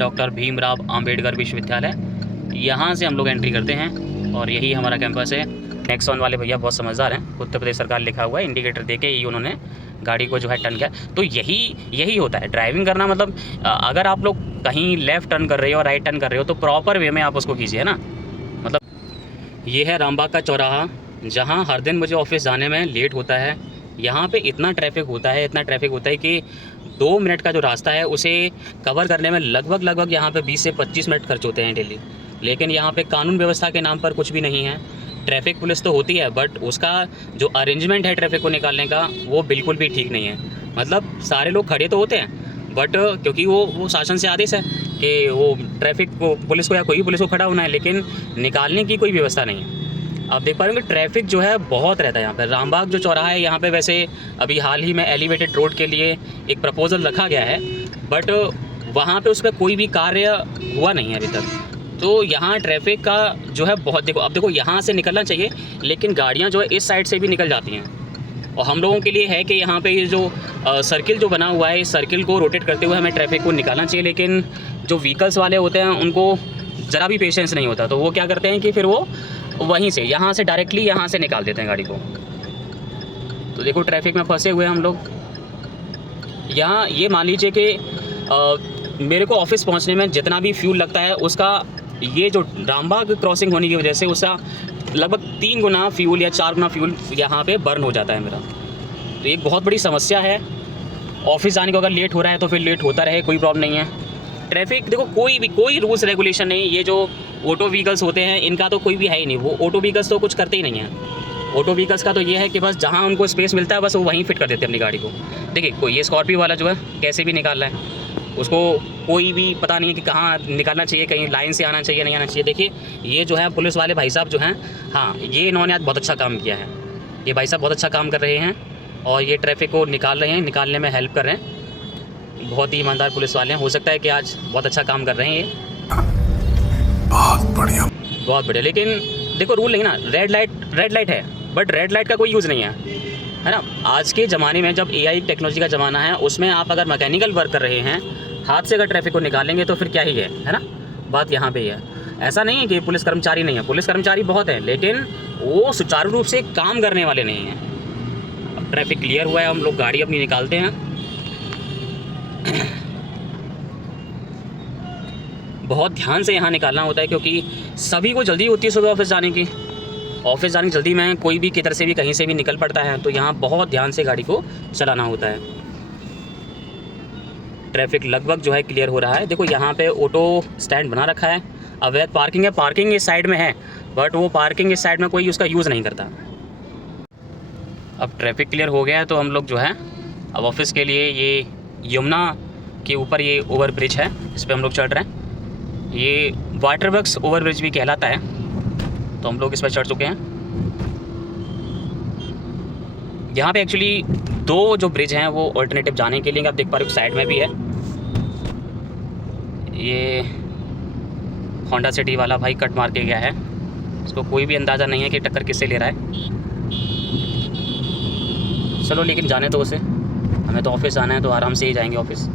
Doctor Bhimrao Ambedkar विश्वविद्यालय। यहाँ से हम लोग एंट्री करते हैं और यही हमारा कैंपस है। नेक्सॉन वाले भैया बहुत समझदार हैं, उत्तर प्रदेश सरकार लिखा हुआ है, इंडिकेटर देके ही उन्होंने गाड़ी को जो है टर्न किया। तो यही होता है ड्राइविंग करना। मतलब अगर आप लोग कहीं लेफ़्ट टर्न कर रहे हो, राइट टर्न कर रहे हो, तो प्रॉपर वे में आप उसको कीजिए ना। मतलब ये है रामबाग का चौराहा, जहाँ हर दिन मुझे ऑफिस जाने में लेट होता है। यहाँ पे इतना ट्रैफिक होता है कि 2 मिनट का जो रास्ता है उसे कवर करने में लगभग यहाँ पे 20 से 25 मिनट खर्च होते हैं डेली। लेकिन यहाँ पे कानून व्यवस्था के नाम पर कुछ भी नहीं है। ट्रैफिक पुलिस तो होती है, बट उसका जो अरेंजमेंट है ट्रैफिक को निकालने का, वो बिल्कुल भी ठीक नहीं है। मतलब सारे लोग खड़े तो होते हैं, बट क्योंकि वो शासन से आदेश है कि वो ट्रैफिक को पुलिस को या कोई पुलिस को खड़ा होना है, लेकिन निकालने की कोई व्यवस्था नहीं है। आप देख पा रहे हो कि ट्रैफिक जो है बहुत रहता है यहाँ पर। रामबाग जो चौराहा है, यहाँ पे वैसे अभी हाल ही में एलिवेटेड रोड के लिए एक प्रपोज़ल रखा गया है, बट वहाँ पे उस पर कोई भी कार्य हुआ नहीं है अभी तक। तो यहाँ ट्रैफिक का जो है बहुत, देखो अब देखो यहाँ से निकलना चाहिए, लेकिन गाड़ियाँ जो है इस साइड से भी निकल जाती हैं। और हम लोगों के लिए है कि यहाँ पे ये जो सर्किल जो बना हुआ है, इस सर्किल को रोटेट करते हुए हमें ट्रैफिक को निकालना चाहिए। लेकिन जो व्हीकल्स वाले होते हैं उनको ज़रा भी पेशेंस नहीं होता, तो वो क्या करते हैं कि फिर वो वहीं से यहाँ से डायरेक्टली यहाँ से निकाल देते हैं गाड़ी को। तो देखो ट्रैफिक में फंसे हुए हम लोग। यहाँ ये मान लीजिए कि मेरे को ऑफिस पहुँचने में जितना भी फ्यूल लगता है, उसका ये जो रामबाग क्रॉसिंग होने की वजह से उसका लगभग 3 गुना फ्यूल या 4 गुना फ्यूल यहाँ पे बर्न हो जाता है मेरा। तो एक बहुत बड़ी समस्या है। ऑफिस जाने को अगर लेट हो रहा है तो फिर लेट होता रहे, कोई प्रॉब्लम नहीं है। ट्रैफिक देखो कोई रूल्स रेगुलेशन नहीं। ये जो ऑटो व्हीकल्स होते हैं इनका तो कोई भी है ही नहीं। वो ऑटो व्हीकल्स तो कुछ करते ही नहीं हैं। ऑटो व्हीकल्स का तो ये है कि बस जहाँ उनको स्पेस मिलता है बस वो वहीं फिट कर देते हैं अपनी गाड़ी को। देखिए कोई ये स्कॉर्पियो वाला जो है कैसे भी निकाल रहा है, उसको कोई भी पता नहीं है कि कहाँ निकालना चाहिए, कहीं लाइन से आना चाहिए नहीं आना चाहिए। देखिए ये जो है पुलिस वाले भाई साहब जो हैं, हाँ ये इन्होंने आज बहुत अच्छा काम किया है। ये भाई साहब बहुत अच्छा काम कर रहे हैं और ये ट्रैफिक को निकाल रहे हैं, निकालने में हेल्प कर रहे हैं। बहुत ही ईमानदार पुलिस वाले हैं। हो सकता है कि आज बहुत अच्छा काम कर रहे हैं ये। बहुत बढ़िया। लेकिन देखो रूल नहीं ना, रेड लाइट है, बट रेड लाइट का कोई यूज़ नहीं है ना। आज के ज़माने में जब AI टेक्नोलॉजी का ज़माना है, उसमें आप अगर मैकेनिकल वर्क कर रहे हैं, हाथ से अगर ट्रैफिक को निकालेंगे तो फिर क्या ही है ना। बात यहाँ पे ही है। ऐसा नहीं है कि पुलिस कर्मचारी नहीं है, पुलिस कर्मचारी बहुत हैं, लेकिन वो सुचारू रूप से काम करने वाले नहीं हैं। अब ट्रैफिक क्लियर हुआ है, हम लोग गाड़ी अपनी निकालते हैं। बहुत ध्यान से यहाँ निकालना होता है, क्योंकि सभी को जल्दी होती है सुबह ऑफिस जाने की। ऑफिस जाने की जल्दी में कोई भी किधर से भी कहीं से भी निकल पड़ता है, तो यहाँ बहुत ध्यान से गाड़ी को चलाना होता है। ट्रैफिक लगभग जो है क्लियर हो रहा है। देखो यहाँ पे ऑटो स्टैंड बना रखा है, अवैध पार्किंग है। पार्किंग इस साइड में है, बट वो पार्किंग इस साइड में कोई उसका यूज़ नहीं करता। अब ट्रैफिक क्लियर हो गया है तो हम लोग जो है अब ऑफिस के लिए, ये यमुना के ऊपर ये ओवर ब्रिज है, इस पर हम लोग चढ़ रहे हैं। ये वाटर वर्क्स ओवर ब्रिज भी कहलाता है, तो हम लोग इस पर चढ़ चुके हैं। यहाँ पे एक्चुअली 2 जो ब्रिज हैं वो ऑल्टरनेटिव जाने के लिए, आप देख पा रहे हो साइड में भी है। ये होंडा सिटी वाला भाई कट मार के गया है, उसको कोई भी अंदाज़ा नहीं है कि टक्कर किससे ले रहा है। चलो लेकिन जाने तो उसे, हमें तो ऑफिस आना है, तो आराम से ही जाएंगे ऑफिस।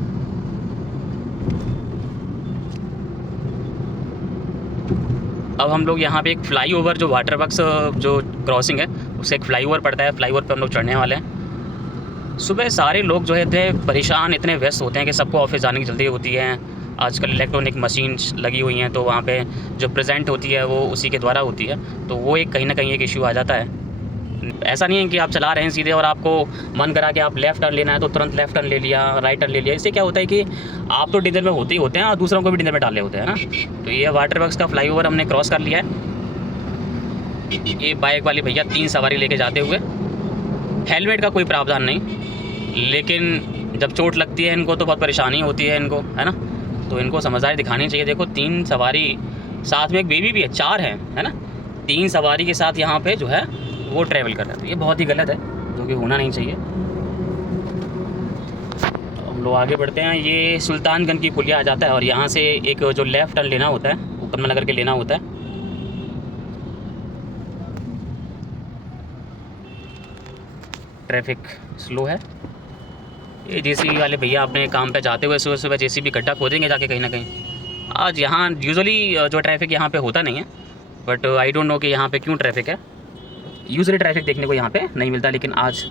अब हम लोग यहाँ पे एक फ्लाईओवर, जो वाटर वर्क्स जो क्रॉसिंग है उससे एक फ्लाईओवर पड़ता है, फ्लाईओवर पे हम लोग चढ़ने वाले हैं। सुबह सारे लोग जो है इतने परेशान, इतने व्यस्त होते हैं कि सबको ऑफिस जाने की जल्दी होती है। आजकल इलेक्ट्रॉनिक मशीन्स लगी हुई हैं, तो वहाँ पे जो प्रेजेंट होती है वो उसी के द्वारा होती है, तो वो एक कहीं ना कहीं एक इशू आ जाता है। ऐसा नहीं है कि आप चला रहे हैं सीधे और आपको मन करा कि आप लेफ़्ट टर्न लेना है तो तुरंत लेफ़्ट टर्न ले लिया, राइट टर्न ले लिया। इससे क्या होता है कि आप तो डेंजर में होते ही होते हैं और दूसरों को भी डेंजर में डाले होते हैं ना। तो ये वाटर वर्क्स का फ्लाईओवर हमने क्रॉस कर लिया है। ये बाइक वाले भैया 3 सवारी लेके जाते हुए, हेलमेट का कोई प्रावधान नहीं, लेकिन जब चोट लगती है इनको तो बहुत परेशानी होती है इनको, है ना। तो इनको समझदारी दिखानी चाहिए। देखो 3 सवारी, साथ में एक बेबी भी है, 4 हैं, है ना। 3 सवारी के साथ यहाँ पे जो है वो ट्रैवल कर रहा है, तो ये बहुत ही गलत है, जो कि होना नहीं चाहिए। हम लोग आगे बढ़ते हैं। ये सुल्तानगंज की पुलिया आ जाता है और यहाँ से एक जो लेफ़्ट टर्न लेना होता है वो कमला नगर के लेना होता है। ट्रैफिक स्लो है। ये JCB वाले भैया अपने काम पे जाते हुए सुबह सुबह JCB गड्ढा खोदेंगे जाके कहीं ना कहीं। आज यहाँ यूजुअली जो ट्रैफिक यहाँ पे होता नहीं है, बट आई डोंट नो कि यहाँ पे क्यों ट्रैफिक है। यूजुअली ट्रैफिक देखने को यहाँ पे नहीं मिलता, लेकिन आज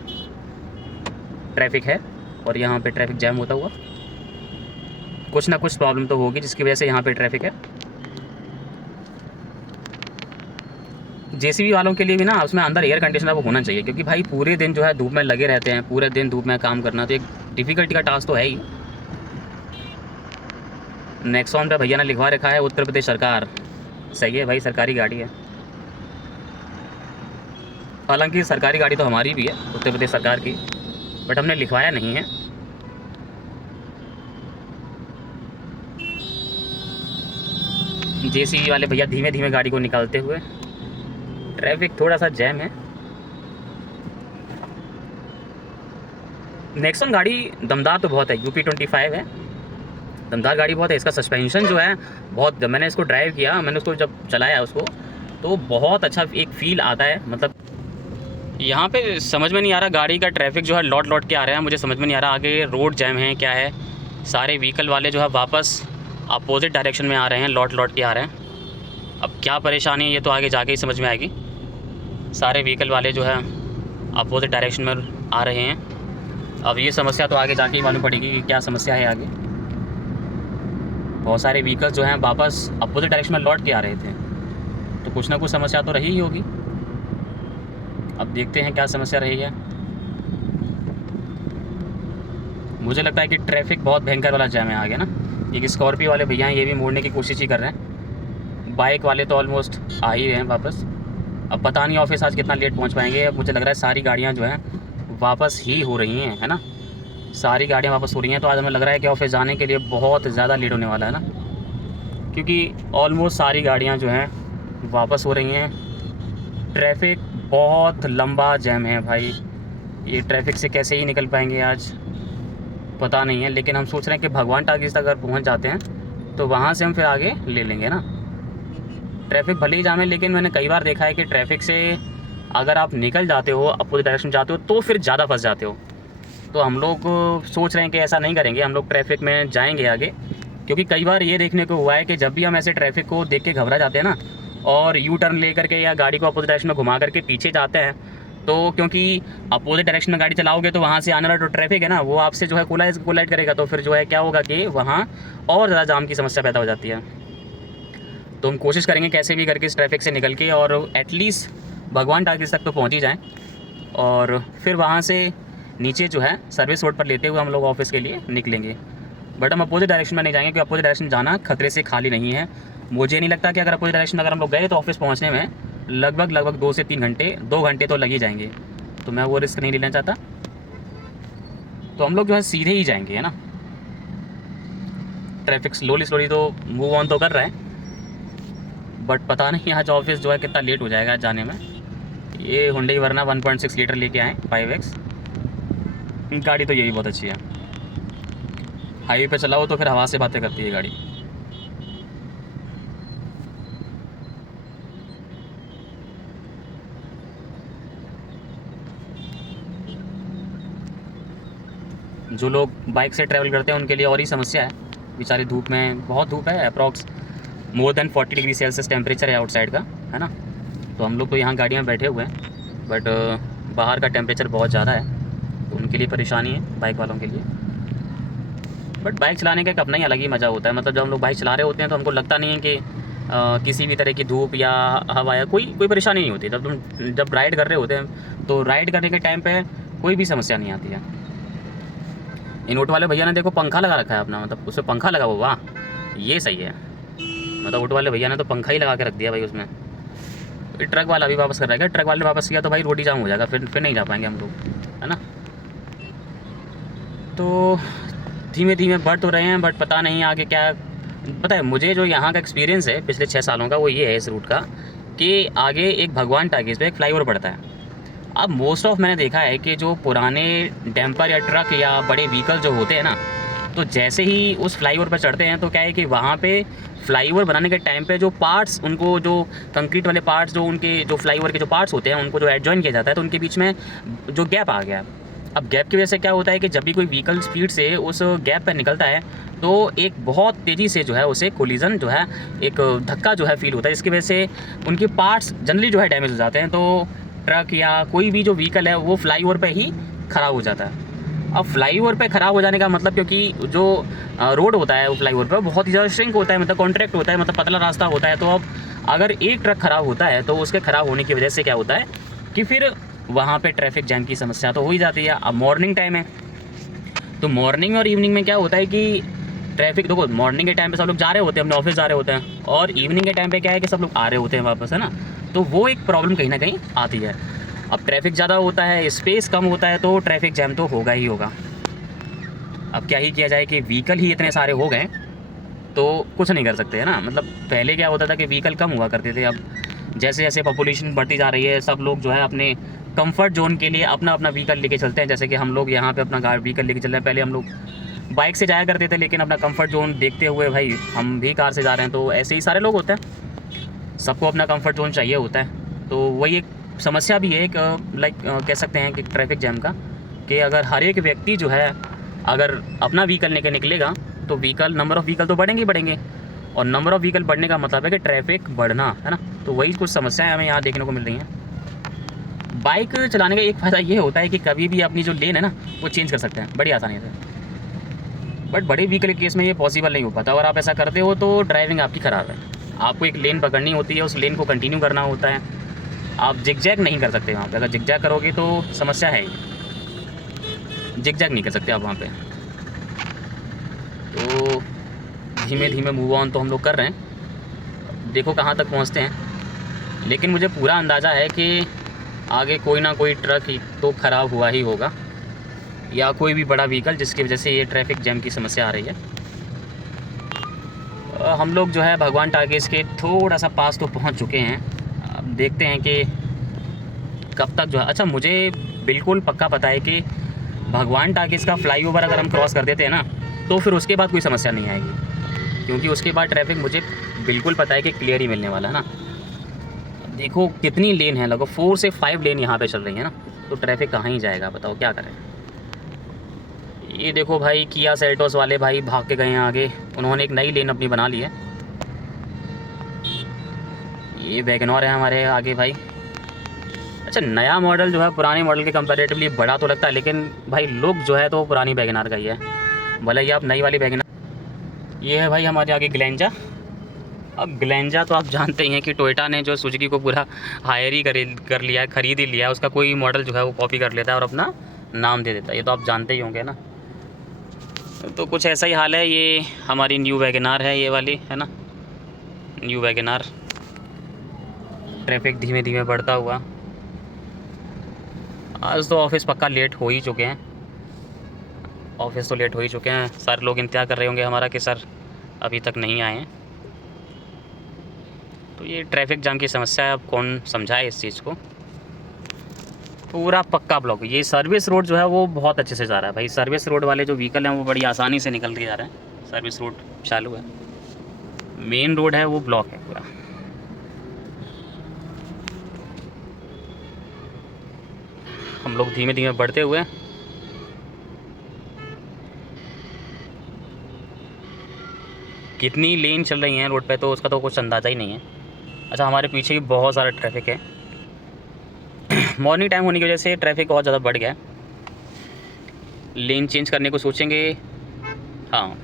ट्रैफिक है और यहाँ पे ट्रैफिक जैम होता हुआ। कुछ ना कुछ प्रॉब्लम तो होगी जिसकी वजह से यहाँ पे ट्रैफिक है। जेसीबी वालों के लिए भी ना उसमें अंदर एयर कंडीशनर वो होना चाहिए, क्योंकि भाई पूरे दिन जो है धूप में लगे रहते हैं, पूरे दिन धूप में काम करना तो एक डिफ़िकल्टी का टास्क तो है ही। नेक्सॉन पे भैया ने लिखवा रखा है उत्तर प्रदेश सरकार। सही है भाई, सरकारी गाड़ी है। हालांकि सरकारी गाड़ी तो हमारी भी है, उत्तर प्रदेश सरकार की, बट हमने लिखवाया नहीं है। जेसीबी वाले भैया धीमे धीमे गाड़ी को निकालते हुए। ट्रैफिक थोड़ा सा जैम है। नेक्सॉन गाड़ी दमदार तो बहुत है, UP25 है, दमदार गाड़ी बहुत है। इसका सस्पेंशन जो है बहुत, जब मैंने इसको ड्राइव किया, मैंने उसको जब चलाया उसको, तो बहुत अच्छा एक फ़ील आता है। मतलब यहाँ पे समझ में नहीं आ रहा, गाड़ी का ट्रैफिक जो है लौट लौट के आ रहा है, मुझे समझ में नहीं आ रहा आगे रोड जैम है क्या है। सारे व्हीकल वाले जो है वापस अपोजिट डायरेक्शन में आ रहे हैं, लौट लौट के आ रहे हैं। अब क्या परेशानी है ये तो आगे जाके ही समझ में आएगी। सारे व्हीकल वाले जो है अपोजिट डायरेक्शन में आ रहे हैं। अब ये समस्या तो आगे जाके ही मालूम पड़ेगी कि क्या समस्या है आगे। बहुत सारे व्हीकल जो हैं वापस अपोजिट डायरेक्शन में लौट के आ रहे थे, तो कुछ ना कुछ समस्या तो रही ही होगी। अब देखते हैं क्या समस्या रही है। मुझे लगता है कि ट्रैफिक बहुत भयंकर वाला जैम है आगे ना। एक स्कॉर्पियो वाले भैया हैं, ये भी मोड़ने की कोशिश ही कर रहे हैं। बाइक वाले तो ऑलमोस्ट आ ही रहे हैं वापस। अब पता नहीं ऑफिस आज कितना लेट पहुंच पाएंगे। अब मुझे लग रहा है सारी गाड़ियां जो हैं वापस ही हो रही हैं, है ना। सारी गाड़ियां वापस हो रही हैं, तो आज हमें लग रहा है कि ऑफिस जाने के लिए बहुत ज़्यादा लेट होने वाला है ना, क्योंकि ऑलमोस्ट सारी गाड़ियां जो हैं वापस हो रही हैं। ट्रैफिक बहुत लंबा जैम है भाई, ये ट्रैफिक से कैसे ही निकल पाएंगे आज पता नहीं है। लेकिन हम सोच रहे हैं कि भगवान टाकीज़ तक अगर पहुंच जाते हैं तो वहाँ से हम फिर आगे ले लेंगे ना। ट्रैफिक भले ही जाम है, लेकिन मैंने कई बार देखा है कि ट्रैफिक से अगर आप निकल जाते हो, अपोजिट डायरेक्शन जाते हो, तो फिर ज़्यादा फंस जाते हो। तो हम लोग सोच रहे हैं कि ऐसा नहीं करेंगे, हम लोग ट्रैफिक में जाएंगे आगे। क्योंकि कई बार ये देखने को हुआ है कि जब भी हम ऐसे ट्रैफिक को देख के घबरा जाते हैं ना, और यू टर्न ले करके या गाड़ी को अपोजिट डायरेक्शन में घुमा करके पीछे जाते हैं, तो क्योंकि अपोजिट डायरेक्शन में गाड़ी चलाओगे तो वहाँ से आने वाला जो ट्रैफिक है ना, वो आपसे जो है कोलाइड करेगा। तो फिर जो है क्या होगा कि वहाँ और ज़्यादा जाम की समस्या पैदा हो जाती है। तो हम कोशिश करेंगे कैसे भी करके इस ट्रैफिक से निकल के और एटलीस्ट भगवान टाकीज़ तक तो पहुँच ही जाएँ, और फिर वहाँ से नीचे जो है सर्विस रोड पर लेते हुए हम लोग ऑफिस के लिए निकलेंगे। बट हम अपोजिट डायरेक्शन में नहीं जाएंगे, क्योंकि अपोजिट डायरेक्शन जाना खतरे से खाली नहीं है। मुझे नहीं लगता कि अगर अपोजिट डायरेक्शन में अगर हम लोग गए तो ऑफिस पहुँचने में लगभग 2 से 3 घंटे, 2 घंटे तो लग ही जाएंगे। तो मैं वो रिस्क नहीं लेना चाहता, तो हम लोग जो है सीधे ही जाएंगे, है ना। ट्रैफिक स्लोली तो मूव ऑन तो कर रहा है, बट पता नहीं आज ऑफिस जो है कितना लेट हो जाएगा जाने में। ये हुंडई वरना 1.6 लीटर लेके आए 5X। गाड़ी तो ये भी बहुत अच्छी है, हाईवे पे चलाओ तो फिर हवा से बातें करती है गाड़ी। जो लोग बाइक से ट्रैवल करते हैं उनके लिए और ही समस्या है, बेचारे धूप में, बहुत धूप है, approx more than 40 degree Celsius temperature है आउटसाइड का, है ना। तो हम लोग तो यहाँ गाड़ियाँ बैठे हुए हैं, बट बाहर का टेम्परेचर बहुत ज़्यादा है, तो उनके लिए परेशानी है, बाइक वालों के लिए। बट बाइक चलाने का एक अपना ही अलग ही मज़ा होता है। मतलब जब हम लोग बाइक चला रहे होते हैं तो हमको लगता नहीं है कि किसी भी तरह की धूप या हवा या कोई परेशानी नहीं होती। जब राइड कर रहे होते हैं तो राइड करने के टाइम पे कोई भी समस्या नहीं आती है। इन ऑटो वाले भैया ने देखो पंखा लगा रखा है अपना, मतलब उसमें पंखा लगा हुआ, वाह ये सही है। मतलब ऑटो वाले भैया ने तो पंखा ही लगा के रख दिया भाई उसमें। ट्रक वाला भी वापस कर रहा है, ट्रक वाले ने वापस किया तो भाई रोड ही जाम हो जाएगा, फिर नहीं जा पाएंगे हम लोग, है ना। तो धीमे धीमे बढ़ तो रहे हैं, बट पता नहीं आगे क्या। पता है मुझे जो यहाँ का एक्सपीरियंस है पिछले 6 सालों का, वो ये है इस रूट का, कि आगे एक भगवान टाकीज़ पे एक फ्लाईओवर पड़ता है। अब मोस्ट ऑफ मैंने देखा है कि जो पुराने डैम्पर या ट्रक या बड़े व्हीकल जो होते हैं ना, तो जैसे ही उस फ्लाईओवर पर चढ़ते हैं तो क्या है कि वहाँ पे फ्लाईओवर बनाने के टाइम पे जो पार्ट्स, उनको जो कंक्रीट वाले पार्ट्स, जो उनके जो फ्लाईओवर के जो पार्ट्स होते हैं, उनको जो एडजॉइन किया जाता है, तो उनके बीच में जो गैप आ गया, अब गैप की वजह से क्या होता है कि जब भी कोई व्हीकल स्पीड से उस गैप पर निकलता है तो एक बहुत तेज़ी से जो है उसे कोलिजन जो है, एक धक्का जो है फील होता है, जिसकी वजह से उनके पार्ट्स जनरली जो है डैमेज हो जाते हैं। तो ट्रक या कोई भी जो व्हीकल है वो फ्लाईओवर पे ही ख़राब हो जाता है। अब फ्लाईओवर पे ख़राब हो जाने का मतलब, क्योंकि जो रोड होता है वो फ्लाईओवर पे बहुत ही ज़्यादा श्रिंक होता है, मतलब कॉन्ट्रैक्ट होता है, मतलब पतला रास्ता होता है। तो अब अगर एक ट्रक ख़राब होता है तो उसके ख़राब होने की वजह से क्या होता है कि फिर वहाँ पे ट्रैफिक जैम की समस्या तो हो ही जाती है। अब मॉर्निंग टाइम है, तो मॉर्निंग और इवनिंग में क्या होता है कि ट्रैफिक, देखो मॉर्निंग के टाइम पे सब लोग जा रहे होते हैं, अपने ऑफिस जा रहे होते हैं, और इवनिंग के टाइम पे क्या है कि सब लोग आ रहे होते हैं वापस, है ना। तो वो एक प्रॉब्लम कहीं ना कहीं आती है। अब ट्रैफिक ज़्यादा होता है, स्पेस कम होता है, तो ट्रैफिक जैम तो होगा ही होगा। अब क्या ही किया जाए कि व्हीकल ही इतने सारे हो गए तो कुछ नहीं कर सकते, है ना। मतलब पहले क्या होता था कि व्हीकल कम हुआ करते थे, अब जैसे जैसे पॉपुलेशन बढ़ती जा रही है सब लोग जो है अपने कंफर्ट जोन के लिए अपना अपना व्हीकल लेके चलते हैं। जैसे कि हम लोग यहाँ पे अपना व्हीकल लेके चल रहे हैं, पहले हम लोग बाइक से जाया करते थे, लेकिन अपना कंफर्ट जोन देखते हुए भाई हम भी कार से जा रहे हैं। तो ऐसे ही सारे लोग होते हैं, सबको अपना कंफर्ट जोन चाहिए होता है। तो वही एक समस्या भी है, एक लाइक कह सकते हैं कि ट्रैफिक जैम का, कि अगर हर एक व्यक्ति जो है अगर अपना व्हीकल लेके निकलेगा तो व्हीकल, नंबर ऑफ़ व्हीकल तो बढ़ेंगे ही बढ़ेंगे, और नंबर ऑफ़ व्हीकल बढ़ने का मतलब है कि ट्रैफिक बढ़ना, है ना। तो वही कुछ समस्याएं हमें यहाँ देखने को मिल रही हैं। बाइक चलाने का एक फ़ायदा ये होता है कि कभी भी अपनी जो लेन है ना वो चेंज कर सकते हैं बड़ी आसानी से, बट बड़े व्हीकल के केस में ये पॉसिबल नहीं हो पाता। अगर आप ऐसा करते हो तो ड्राइविंग आपकी ख़राब है। आपको एक लेन पकड़नी होती है, उस लेन को कंटिन्यू करना होता है, आप जिगजैग नहीं कर सकते वहाँ पे। अगर जिगजैग करोगे तो समस्या है ही, जिगजैग नहीं कर सकते आप वहाँ पे। तो धीमे धीमे मूव ऑन तो हम लोग कर रहे हैं, देखो कहाँ तक पहुँचते हैं। लेकिन मुझे पूरा अंदाज़ा है कि आगे कोई ना कोई ट्रक ही तो ख़राब हुआ ही होगा, या कोई भी बड़ा व्हीकल, जिसकी वजह से ये ट्रैफिक जैम की समस्या आ रही है। हम लोग जो है भगवान टाकीज़ के थोड़ा सा पास तो पहुंच चुके हैं। अब देखते हैं कि कब तक जो है। अच्छा, मुझे बिल्कुल पक्का पता है कि भगवान टाकीज़ का फ्लाईओवर अगर हम क्रॉस कर देते हैं ना तो फिर उसके बाद कोई समस्या नहीं आएगी, क्योंकि उसके बाद ट्रैफिक मुझे बिल्कुल पता है कि क्लियर ही मिलने वाला है ना। देखो कितनी लेन है, लगभग 4 से 5 लेन यहाँ पे चल रही है ना, तो ट्रैफिक कहाँ ही जाएगा, बताओ क्या करें। ये देखो भाई, किया सेल्टोस वाले भाई भाग के गए हैं आगे, उन्होंने एक नई लेन अपनी बना ली है। ये वैगनआर है हमारे आगे भाई। अच्छा, नया मॉडल जो है पुराने मॉडल के कंपैरेटिवली बड़ा तो लगता है, लेकिन भाई लुक जो है तो पुरानी वैगनआर का ही है, भले ही आप नई वाली वैगनआर। ये है भाई हमारे आगे ग्लेंजा। अब ग्लेंजा तो आप जानते ही हैं कि टोयोटा ने जो सुजुकी को पूरा हायर ही कर लिया है, ख़रीद ही लिया है। उसका कोई मॉडल जो है वो कॉपी कर लेता है और अपना नाम दे देता है, ये तो आप जानते ही होंगे ना। तो कुछ ऐसा ही हाल है। ये हमारी न्यू वैगनआर है, ये वाली है ना, न्यू वैगनआर। ट्रैफिक धीमे धीमे बढ़ता हुआ। आज तो ऑफिस पक्का लेट हो ही चुके हैं, ऑफिस तो लेट हो ही चुके हैं। सारे लोग इंतज़ार कर रहे होंगे हमारा कि सर अभी तक नहीं आए हैं। तो ये ट्रैफिक जाम की समस्या है, अब कौन समझाए इस चीज़ को। पूरा पक्का ब्लॉक। ये सर्विस रोड जो है वो बहुत अच्छे से जा रहा है भाई, सर्विस रोड वाले जो व्हीकल हैं वो बड़ी आसानी से निकल के जा रहे हैं, सर्विस रोड चालू है। मेन रोड है वो ब्लॉक है पूरा। हम लोग धीमे धीमे बढ़ते हुए कितनी लेन चल रही हैं रोड पे तो उसका तो कुछ अंदाज़ा ही नहीं है। अच्छा, हमारे पीछे भी बहुत सारा ट्रैफिक है। मॉर्निंग टाइम होने की वजह से ट्रैफिक और ज़्यादा बढ़ गया है। लेन चेंज करने को सोचेंगे, हाँ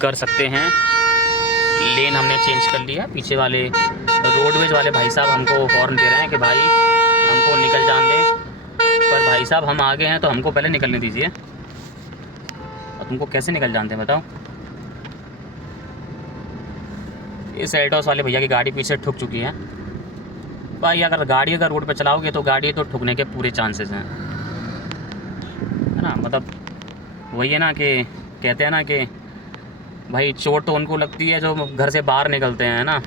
कर सकते हैं। लेन हमने चेंज कर लिया। पीछे वाले रोडवेज वाले भाई साहब हमको हॉर्न दे रहे हैं कि भाई हमको निकल जान दें, पर भाई साहब हम आगे हैं तो हमको पहले निकलने दीजिए। और तुमको कैसे निकल जानते हैं बताओ। इस सेल्टोस वाले भैया की गाड़ी पीछे ठुक चुकी है भाई। अगर गाड़ी अगर रोड पे चलाओगे तो गाड़ी तो ठुकने के पूरे चांसेस हैं, है ना। मतलब वही है ना कि कहते हैं ना कि भाई चोट तो उनको लगती है जो घर से बाहर निकलते हैं, ना।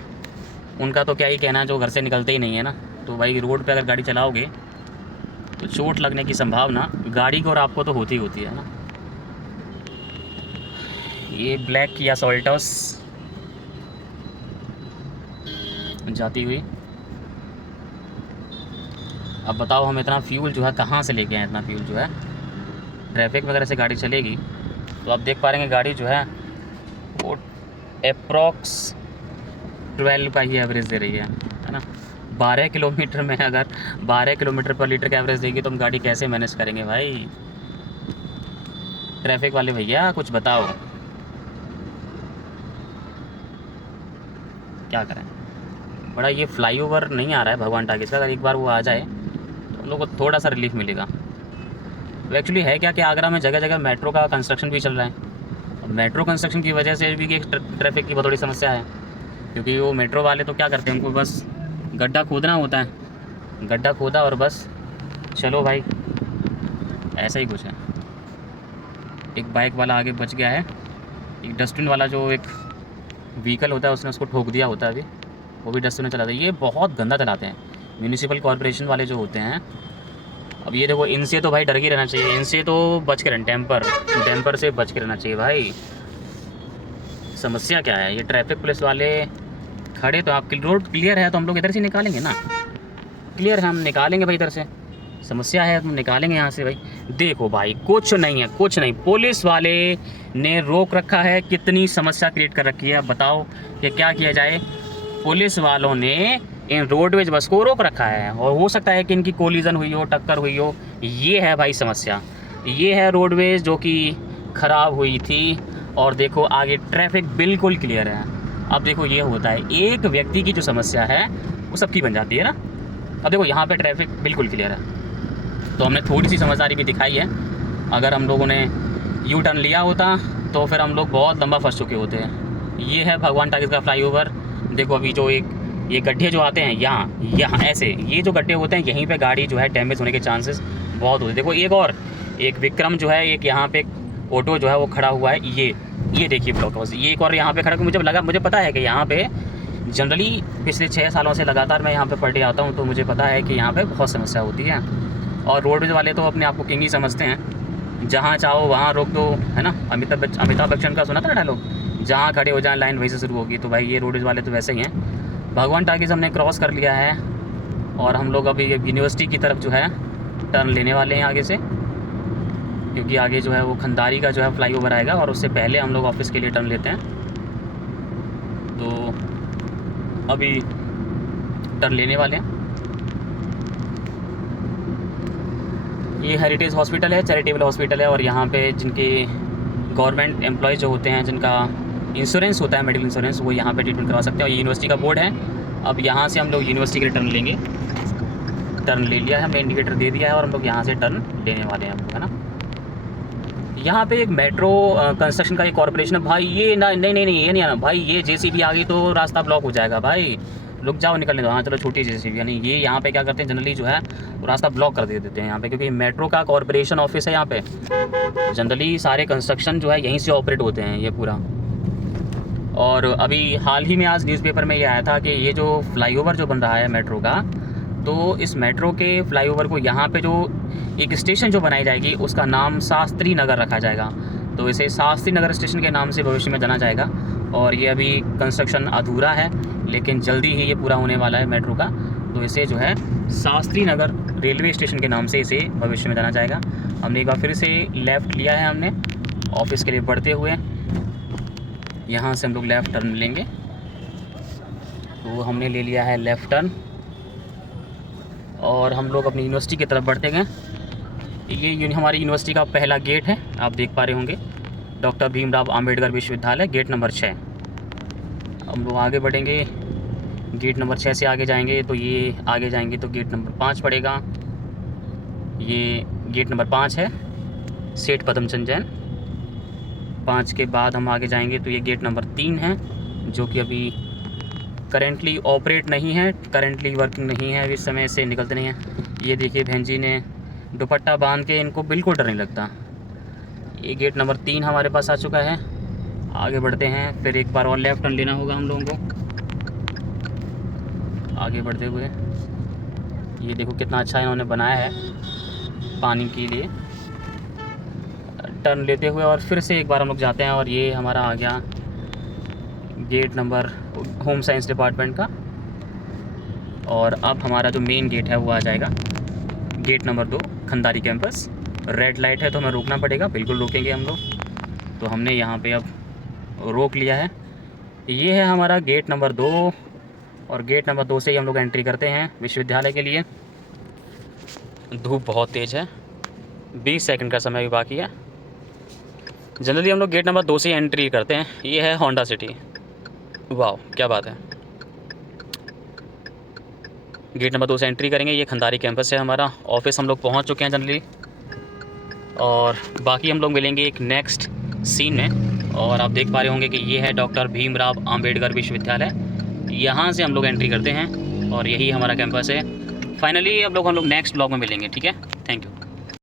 उनका तो क्या ही कहना, जो घर से निकलते ही नहीं है ना। तो भाई रोड पे अगर गाड़ी चलाओगे तो चोट लगने की संभावना गाड़ी को और आपको तो होती है ना। ये ब्लैक किया सोल्टोस जाती हुई। अब बताओ हम इतना फ्यूल जो है कहाँ से लेके आए, इतना फ्यूल जो है। ट्रैफिक वगैरह से गाड़ी चलेगी तो आप देख पा रहे हैं गाड़ी जो है वो अप्रॉक्स 12 का ही एवरेज दे रही है ना। 12 किलोमीटर में अगर 12 किलोमीटर पर लीटर का एवरेज देगी तो हम गाड़ी कैसे मैनेज करेंगे भाई। ट्रैफिक वाले भैया कुछ बताओ, क्या करें। बड़ा ये फ्लाईओवर नहीं आ रहा है भगवान टाकीज का, अगर एक बार वो आ जाए तो हम लोग को थोड़ा सा रिलीफ मिलेगा। तो एक्चुअली है क्या कि आगरा में जगह जगह मेट्रो का कंस्ट्रक्शन भी चल रहा है। मेट्रो कंस्ट्रक्शन की वजह से भी एक ट्रैफिक की बहुत बड़ी समस्या है, क्योंकि वो मेट्रो वाले तो क्या करते हैं, उनको बस गड्ढा खोदना होता है, गड्ढा खोदा और बस चलो भाई, ऐसा ही कुछ है। एक बाइक वाला आगे बच गया है, एक डस्टबिन वाला जो एक व्हीकल होता है उसने उसको ठोक दिया होता है, अभी वो भी डस्टबिन में चलाते हैं। ये बहुत गंदा चलाते हैं म्यूनिसिपल कॉर्पोरेशन वाले जो होते हैं। अब ये देखो, इनसे तो भाई डर के रहना चाहिए, इनसे तो बच के रहना, डैम्पर से बच के रहना चाहिए भाई। समस्या क्या है, ये ट्रैफिक पुलिस वाले खड़े, तो आपकी रोड क्लियर है तो हम लोग इधर से निकालेंगे ना, क्लियर है हम निकालेंगे भाई इधर से। समस्या है तुम निकालेंगे यहाँ से भाई। देखो भाई कुछ नहीं है, कुछ नहीं, पुलिस वाले ने रोक रखा है, कितनी समस्या क्रिएट कर रखी है। बताओ कि क्या किया जाए। पुलिस वालों ने इन रोडवेज बस को रोक रखा है और हो सकता है कि इनकी कोलिजन हुई हो, टक्कर हुई हो। ये है भाई समस्या, ये है रोडवेज जो कि ख़राब हुई थी। और देखो आगे ट्रैफिक बिल्कुल क्लियर है। अब देखो ये होता है, एक व्यक्ति की जो समस्या है वो सबकी बन जाती है ना। अब देखो यहाँ पे ट्रैफिक बिल्कुल क्लियर है, तो हमने थोड़ी सी समझदारी भी दिखाई है। अगर हम लोगों ने यू टर्न लिया होता तो फिर हम लोग बहुत लंबा फंस चुके होते हैं। ये है भगवान टाकीज का फ्लाईओवर। देखो अभी जो ये गड्ढे जो आते हैं यहाँ ऐसे, ये जो गड्ढे होते हैं यहीं पे गाड़ी जो है डैमेज होने के चांसेस बहुत होते हैं। देखो एक विक्रम जो है, एक यहाँ पे ऑटो जो है वो खड़ा हुआ है, ये देखिए ब्लॉक हाउस, ये एक और यहाँ पे खड़ा, मुझे पता है कि यहाँ पे जनरली पिछले 6 सालों से लगातार मैं यहाँ पे पढ़ आता हूँ, तो मुझे पता है कि यहाँ पे बहुत समस्या होती है। और रोडवेज वाले तो अपने आप को किंग ही समझते हैं, जहाँ चाहो वहाँ रोक दो, है ना। अमिताभ बच्चन का सुना था ना डायलॉग, जहाँ खड़े हो जाए लाइन वहीं से शुरू होगी। तो भाई ये रोडवेज वाले तो वैसे ही हैं। भगवान टाकीज हमने क्रॉस कर लिया है और हम लोग अभी यूनिवर्सिटी की तरफ जो है टर्न लेने वाले हैं आगे से, क्योंकि आगे जो है वो खंदारी का जो है फ्लाईओवर आएगा और उससे पहले हम लोग ऑफिस के लिए टर्न लेते हैं। तो अभी टर्न लेने वाले हैं। ये हेरिटेज हॉस्पिटल है, चैरिटेबल हॉस्पिटल है, और यहाँ पे जिनके गवर्नमेंट एम्प्लॉयज़ जो होते हैं, जिनका इंश्योरेंस होता है, मेडिकल इंश्योरेंस, वो यहाँ पे ट्रीटमेंट करवा सकते हैं। और ये यूनिवर्सिटी का बोर्ड है। अब यहाँ से हम लोग यूनिवर्सिटी के लिए टर्न लेंगे। टर्न ले लिया है हमने, इंडिकेटर दे दिया है और हम लोग यहाँ से टर्न लेने वाले हैं हम लोग, है ना। यहाँ पे एक मेट्रो कंस्ट्रक्शन का एक कॉर्पोरेशन है भाई। ये नहीं ये नहीं आना भाई, ये जेसीबी आ गई तो रास्ता ब्लॉक हो जाएगा भाई। रुक जाओ, निकलने दो। हाँ चलो, छोटी जेसीबी, यानी ये यहाँ पे क्या करते हैं जनरली जो है वो रास्ता ब्लॉक कर देते हैं यहाँ पे, क्योंकि मेट्रो का कॉर्पोरेशन ऑफिस है यहाँ पे। जनरली सारे कंस्ट्रक्शन जो है यहीं से ऑपरेट होते हैं ये पूरा। और अभी हाल ही में आज न्यूज़पेपर में ये आया था कि ये जो फ्लाईओवर जो बन रहा है मेट्रो का, तो इस मेट्रो के फ्लाईओवर को यहाँ पे जो एक स्टेशन जो बनाई जाएगी उसका नाम शास्त्री नगर रखा जाएगा। तो इसे शास्त्री नगर स्टेशन के नाम से भविष्य में जाना जाएगा। और ये अभी कंस्ट्रक्शन अधूरा है, लेकिन जल्दी ही ये पूरा होने वाला है मेट्रो का। तो इसे जो है शास्त्री नगर रेलवे स्टेशन के नाम से इसे भविष्य में जाना जाएगा। हमने एक बार फिर से लेफ़्ट लिया है हमने ऑफिस के लिए बढ़ते हुए। यहाँ से हम लोग लेफ़्ट टर्न लेंगे, तो हमने ले लिया है लेफ़्ट टर्न और हम लोग अपनी यूनिवर्सिटी की तरफ बढ़ते गए। ये हमारी यूनिवर्सिटी का पहला गेट है, आप देख पा रहे होंगे, डॉक्टर भीमराव अंबेडकर विश्वविद्यालय, गेट नंबर 6। हम लोग आगे बढ़ेंगे, गेट नंबर 6 से आगे जाएंगे तो ये आगे जाएंगे तो गेट नंबर 5 पड़ेगा। ये गेट नंबर 5 है, सेठ पद्मचंद जैन। 5 के बाद हम आगे जाएंगे तो ये गेट नंबर 3 है, जो कि अभी करेंटली ऑपरेट नहीं है, करेंटली वर्किंग नहीं है, इस समय से निकलते नहीं हैं। ये देखिए बहन जी ने दुपट्टा बांध के, इनको बिल्कुल डर नहीं लगता। ये गेट नंबर 3 हमारे पास आ चुका है। आगे बढ़ते हैं, फिर एक बार और लेफ़्ट टर्न लेना होगा हम लोगों को। आगे बढ़ते हुए ये देखो कितना अच्छा इन्होंने बनाया है पानी के लिए। टर्न लेते हुए और फिर से एक बार हम लोग जाते हैं और ये हमारा आ गया gate number home science department का। और अब हमारा जो मेन गेट है वो आ जाएगा gate number 2 Khandari campus. Red light है तो हमें रुकना पड़ेगा, बिल्कुल रुकेंगे हम लोग। तो हमने यहाँ पे अब रोक लिया है। ये है हमारा गेट नंबर 2 और गेट नंबर 2 से ही हम लोग एंट्री करते हैं विश्वविद्यालय के लिए। धूप बहुत तेज़ है, 20 सेकंड का समय भी बाकी है। जनरली हम लोग गेट नंबर 2 से ही एंट्री करते हैं। ये है होंडा सिटी, वाह क्या बात है। गेट नंबर 2 से एंट्री करेंगे। ये खंडारी कैंपस है हमारा। ऑफिस हम लोग पहुंच चुके हैं जनरली, और बाकी हम लोग मिलेंगे एक नेक्स्ट सीन में। और आप देख पा रहे होंगे कि ये है डॉक्टर भीमराव अंबेडकर विश्वविद्यालय। यहाँ से हम लोग एंट्री करते हैं और यही हमारा कैंपस है। फाइनली हम लोग नेक्स्ट ब्लॉग में मिलेंगे, ठीक है। Thank you.